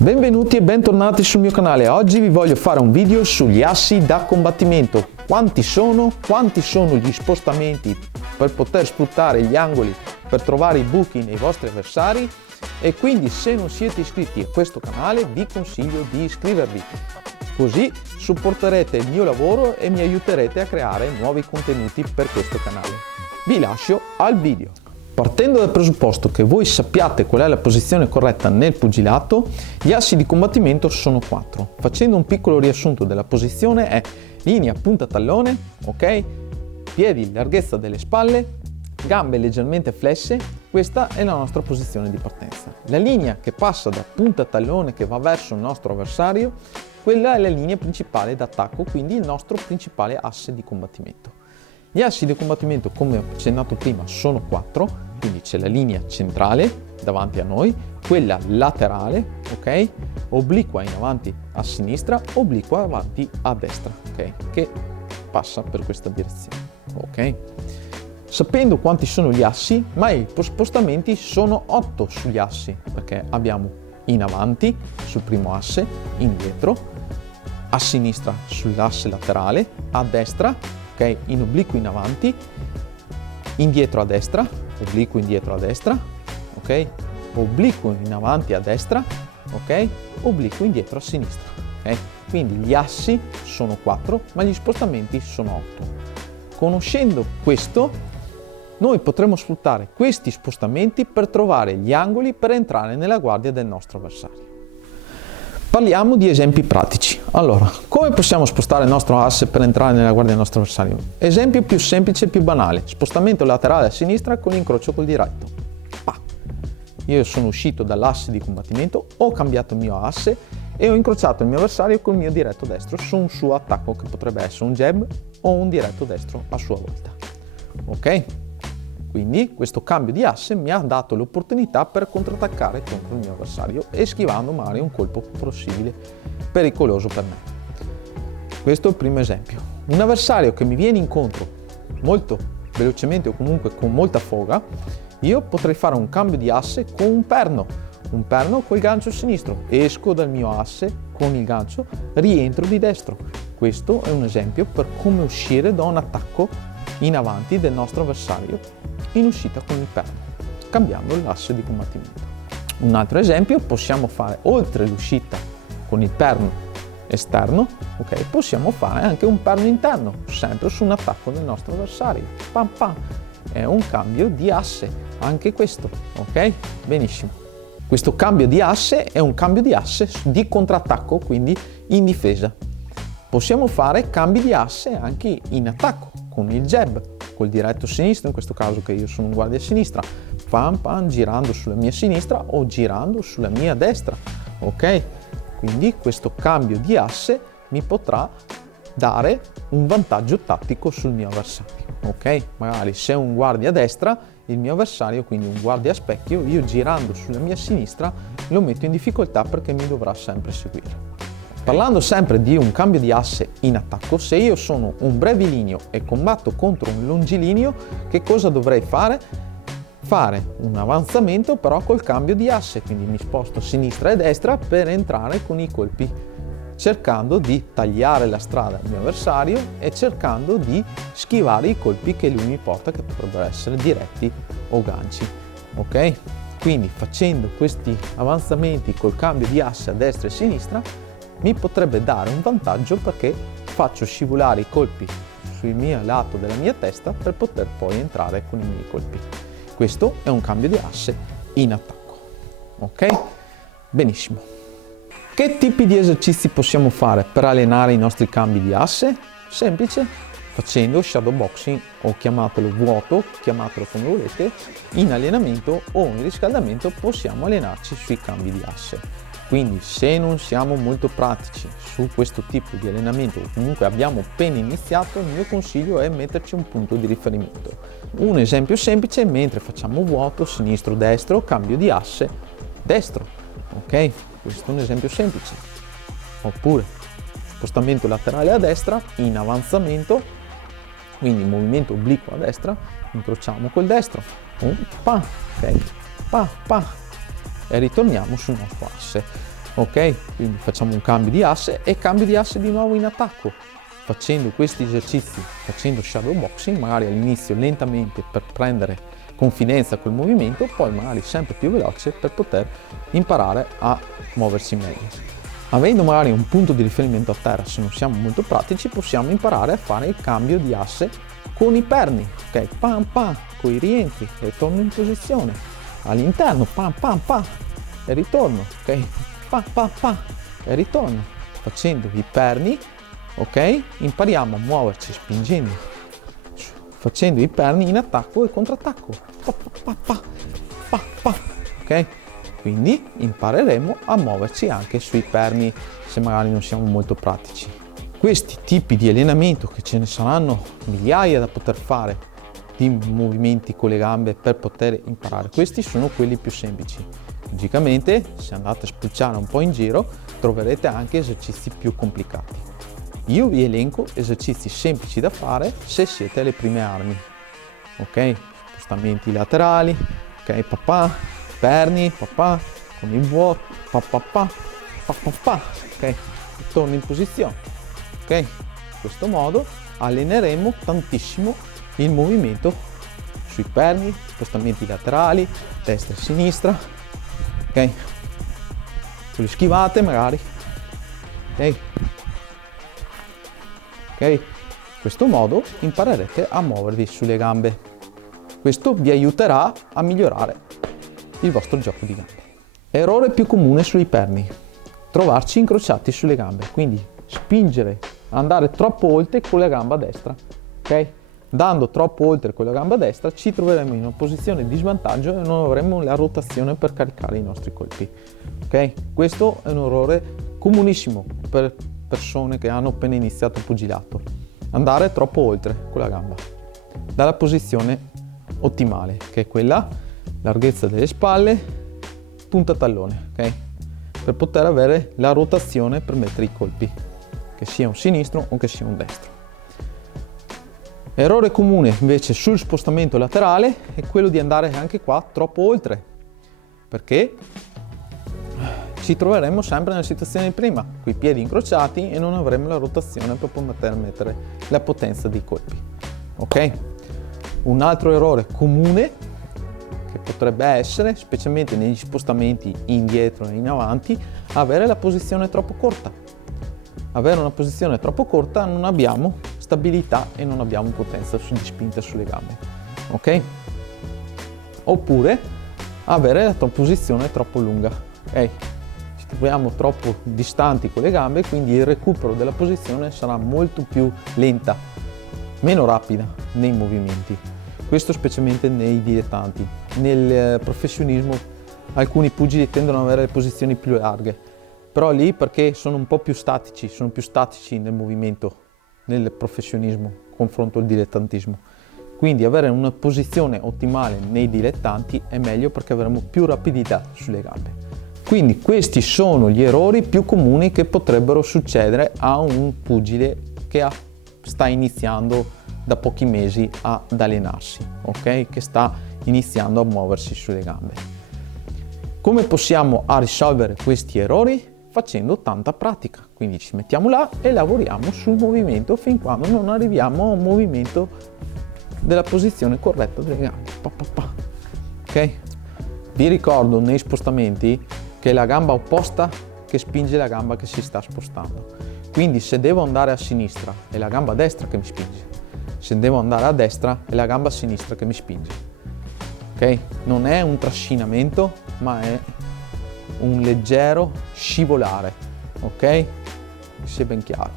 Benvenuti e bentornati sul mio canale. Oggi vi voglio fare un video sugli assi da combattimento. Quanti sono gli spostamenti per poter sfruttare gli angoli per trovare i buchi nei vostri avversari, e quindi se non siete iscritti a questo canale vi consiglio di iscrivervi, così supporterete il mio lavoro e mi aiuterete a creare nuovi contenuti per questo canale. Vi lascio al video. Partendo dal presupposto che voi sappiate qual è la posizione corretta nel pugilato, gli assi di combattimento sono 4. Facendo un piccolo riassunto della posizione è linea punta tallone, ok? Piedi larghezza delle spalle, gambe leggermente flesse, questa è la nostra posizione di partenza. La linea che passa da punta tallone che va verso il nostro avversario, quella è la linea principale d'attacco, quindi il nostro principale asse di combattimento. Gli assi di combattimento, come ho accennato prima, sono 4, quindi c'è la linea centrale davanti a noi, quella laterale, ok? Obliqua in avanti a sinistra, obliqua avanti a destra, ok? Che passa per questa direzione, ok? Sapendo quanti sono gli assi, ma i spostamenti sono 8 sugli assi, perché abbiamo in avanti sul primo asse, indietro, a sinistra sull'asse laterale, a destra, ok, in obliquo in avanti, indietro a destra, obliquo indietro a destra, ok, obliquo in avanti a destra, ok, obliquo indietro a sinistra, ok. Quindi gli assi sono 4, ma gli spostamenti sono 8. Conoscendo questo, noi potremo sfruttare questi spostamenti per trovare gli angoli per entrare nella guardia del nostro avversario. Parliamo di esempi pratici. Allora, come possiamo spostare il nostro asse per entrare nella guardia del nostro avversario? Esempio più semplice e più banale: spostamento laterale a sinistra con incrocio col diretto. Io sono uscito dall'asse di combattimento, ho cambiato il mio asse e ho incrociato il mio avversario col mio diretto destro su un suo attacco che potrebbe essere un jab o un diretto destro a sua volta. Ok? Quindi questo cambio di asse mi ha dato l'opportunità per contrattaccare contro il mio avversario, schivando magari un colpo possibile pericoloso per me. Questo è il primo esempio. Un avversario che mi viene incontro molto velocemente o comunque con molta foga, io potrei fare un cambio di asse con un perno col gancio sinistro, esco dal mio asse con il gancio, rientro di destro. Questo è un esempio per come uscire da un attacco in avanti del nostro avversario in uscita con il perno, cambiando l'asse di combattimento. Un altro esempio: possiamo fare, oltre l'uscita con il perno esterno, ok, possiamo fare anche un perno interno, sempre su un attacco del nostro avversario. Pam pam, è un cambio di asse, anche questo, ok? Benissimo. Questo cambio di asse è un cambio di asse di contrattacco, quindi in difesa. Possiamo fare cambi di asse anche in attacco, con il jab, col diretto sinistro, in questo caso che io sono un guardia sinistra, pam pam, girando sulla mia sinistra o girando sulla mia destra, ok? Quindi questo cambio di asse mi potrà dare un vantaggio tattico sul mio avversario, ok? Magari se è un guardia a destra, il mio avversario, quindi un guardia a specchio, io girando sulla mia sinistra lo metto in difficoltà perché mi dovrà sempre seguire. Parlando sempre di un cambio di asse in attacco, se io sono un brevilineo e combatto contro un longilineo, che cosa dovrei fare? Fare un avanzamento però col cambio di asse, quindi mi sposto a sinistra e destra per entrare con i colpi, cercando di tagliare la strada al mio avversario e cercando di schivare i colpi che lui mi porta, che potrebbero essere diretti o ganci, ok? Quindi facendo questi avanzamenti col cambio di asse a destra e sinistra mi potrebbe dare un vantaggio, perché faccio scivolare i colpi sul mio lato della mia testa per poter poi entrare con i miei colpi. Questo è un cambio di asse in attacco, ok? Benissimo. Che tipi di esercizi possiamo fare per allenare i nostri cambi di asse? Semplice, facendo shadow boxing, o chiamatelo vuoto, chiamatelo come volete. In allenamento o in riscaldamento possiamo allenarci sui cambi di asse. Quindi se non siamo molto pratici su questo tipo di allenamento, o comunque abbiamo appena iniziato, il mio consiglio è metterci un punto di riferimento. Un esempio semplice: mentre facciamo vuoto, sinistro-destro, cambio di asse, destro, ok? Questo è un esempio semplice. Oppure spostamento laterale a destra, in avanzamento, quindi movimento obliquo a destra, incrociamo col destro, pa, ok, pa, pa, e ritorniamo sul nostro asse. ok? Quindi facciamo un cambio di asse e cambio di asse di nuovo in attacco. Facendo questi esercizi, facendo shadow boxing, magari all'inizio lentamente per prendere confidenza col movimento, poi magari sempre più veloce per poter imparare a muoversi meglio. Avendo magari un punto di riferimento a terra, se non siamo molto pratici, possiamo imparare a fare il cambio di asse con i perni, ok? Pam pam, con i rientri, ritorno in posizione, all'interno, pam pam pam, e ritorno, ok? Pam pam pam, e ritorno. Facendo i perni, ok? Impariamo a muoverci spingendo, facendo i perni in attacco e contrattacco, pa, pa, pa, pa, pa, ok? Quindi impareremo a muoverci anche sui perni se magari non siamo molto pratici. Questi tipi di allenamento, che ce ne saranno migliaia da poter fare, di movimenti con le gambe per poter imparare, questi sono quelli più semplici. Logicamente, se andate a spulciare un po' in giro, troverete anche esercizi più complicati. Io vi elenco esercizi semplici da fare se siete alle prime armi, ok? Spostamenti laterali, ok, papà, perni, papà, con il vuoto, papà, ok? Torno in posizione, ok? In questo modo alleneremo tantissimo il movimento sui perni, spostamenti laterali, destra e sinistra, ok? Sulle schivate magari, ok? Ok? In questo modo imparerete a muovervi sulle gambe. Questo vi aiuterà a migliorare il vostro gioco di gambe. Errore più comune sui perni: trovarci incrociati sulle gambe, quindi spingere, andare troppo oltre con la gamba destra, ok? Andando troppo oltre con la gamba destra ci troveremo in una posizione di svantaggio e non avremo la rotazione per caricare i nostri colpi, ok? Questo è un errore comunissimo per persone che hanno appena iniziato il pugilato: andare troppo oltre con la gamba dalla posizione ottimale, che è quella larghezza delle spalle, punta tallone, ok? Per poter avere la rotazione per mettere i colpi, che sia un sinistro o che sia un destro. Errore comune invece sul spostamento laterale è quello di andare anche qua troppo oltre, perché ci troveremo sempre nella situazione di prima, con i piedi incrociati, e non avremo la rotazione per poter mettere la potenza dei colpi, ok? Un altro errore comune che potrebbe essere, specialmente negli spostamenti indietro e in avanti, avere la posizione troppo corta. Avere una posizione troppo corta, non abbiamo stabilità e non abbiamo potenza di spinta sulle gambe, ok? Oppure avere la posizione troppo lunga, ok? Ci troviamo troppo distanti con le gambe, quindi il recupero della posizione sarà molto più lenta, meno rapida nei movimenti. Questo specialmente nei dilettanti. Nel professionismo alcuni pugili tendono ad avere le posizioni più larghe, però lì perché sono un po' più statici nel movimento, nel professionismo, confronto al dilettantismo. Quindi avere una posizione ottimale nei dilettanti è meglio, perché avremo più rapidità sulle gambe. Quindi questi sono gli errori più comuni che potrebbero succedere a un pugile che sta iniziando da pochi mesi ad allenarsi, ok? Che sta iniziando a muoversi sulle gambe. Come possiamo risolvere questi errori? Facendo tanta pratica. Quindi ci mettiamo là e lavoriamo sul movimento fin quando non arriviamo a un movimento della posizione corretta delle gambe. Ok? Vi ricordo nei spostamenti che è la gamba opposta che spinge la gamba che si sta spostando. Quindi se devo andare a sinistra è la gamba destra che mi spinge. Se devo andare a destra è la gamba sinistra che mi spinge. Ok? Non è un trascinamento, ma è un leggero scivolare, ok? Sia ben chiaro.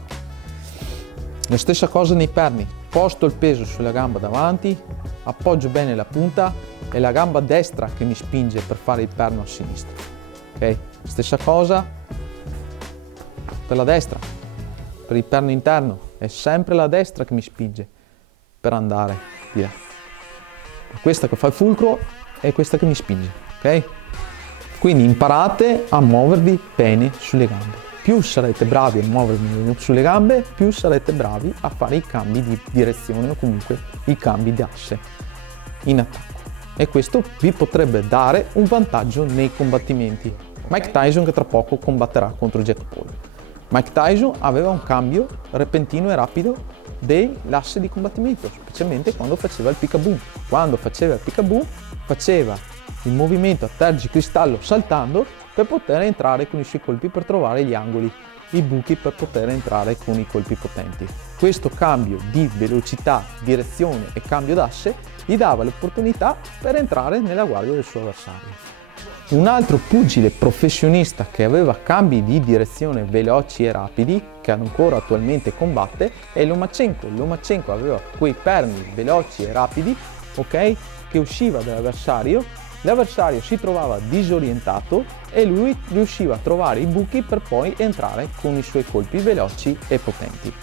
La stessa cosa nei perni: posto il peso sulla gamba davanti, appoggio bene la punta, è la gamba destra che mi spinge per fare il perno a sinistra, ok? Stessa cosa per la destra, per il perno interno, è sempre la destra che mi spinge per andare di là. Questa che fa il fulcro è questa che mi spinge, ok? Quindi imparate a muovervi bene sulle gambe. Più sarete bravi a muovervi sulle gambe, più sarete bravi a fare i cambi di direzione o comunque i cambi di asse in attacco. E questo vi potrebbe dare un vantaggio nei combattimenti, Mike Tyson che tra poco combatterà contro Jake Paul. Mike Tyson aveva un cambio repentino e rapido dell'asse di combattimento, specialmente quando faceva il peekaboo. Quando faceva il peekaboo faceva il movimento a tergicristallo saltando per poter entrare con i suoi colpi, per trovare gli angoli, i buchi per poter entrare con i colpi potenti. Questo cambio di velocità, direzione e cambio d'asse gli dava l'opportunità per entrare nella guardia del suo avversario. Un altro pugile professionista che aveva cambi di direzione veloci e rapidi, che ancora attualmente combatte, è Lomachenko. Lomachenko aveva quei perni veloci e rapidi, ok, che usciva dall'avversario, l'avversario si trovava disorientato e lui riusciva a trovare i buchi per poi entrare con i suoi colpi veloci e potenti.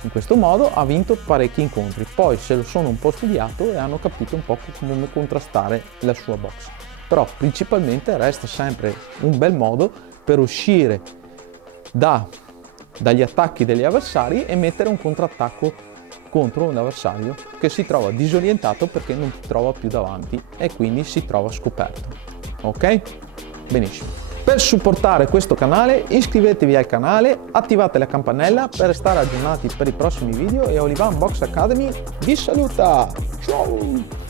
In questo modo ha vinto parecchi incontri, poi se lo sono un po' studiato e hanno capito un po' come contrastare la sua box. Però principalmente resta sempre un bel modo per uscire dagli attacchi degli avversari e mettere un contrattacco contro un avversario che si trova disorientato perché non ti trova più davanti e quindi si trova scoperto. Ok? Benissimo. Per supportare questo canale iscrivetevi al canale, attivate la campanella per restare aggiornati per i prossimi video e Olivan Box Academy vi saluta! Ciao!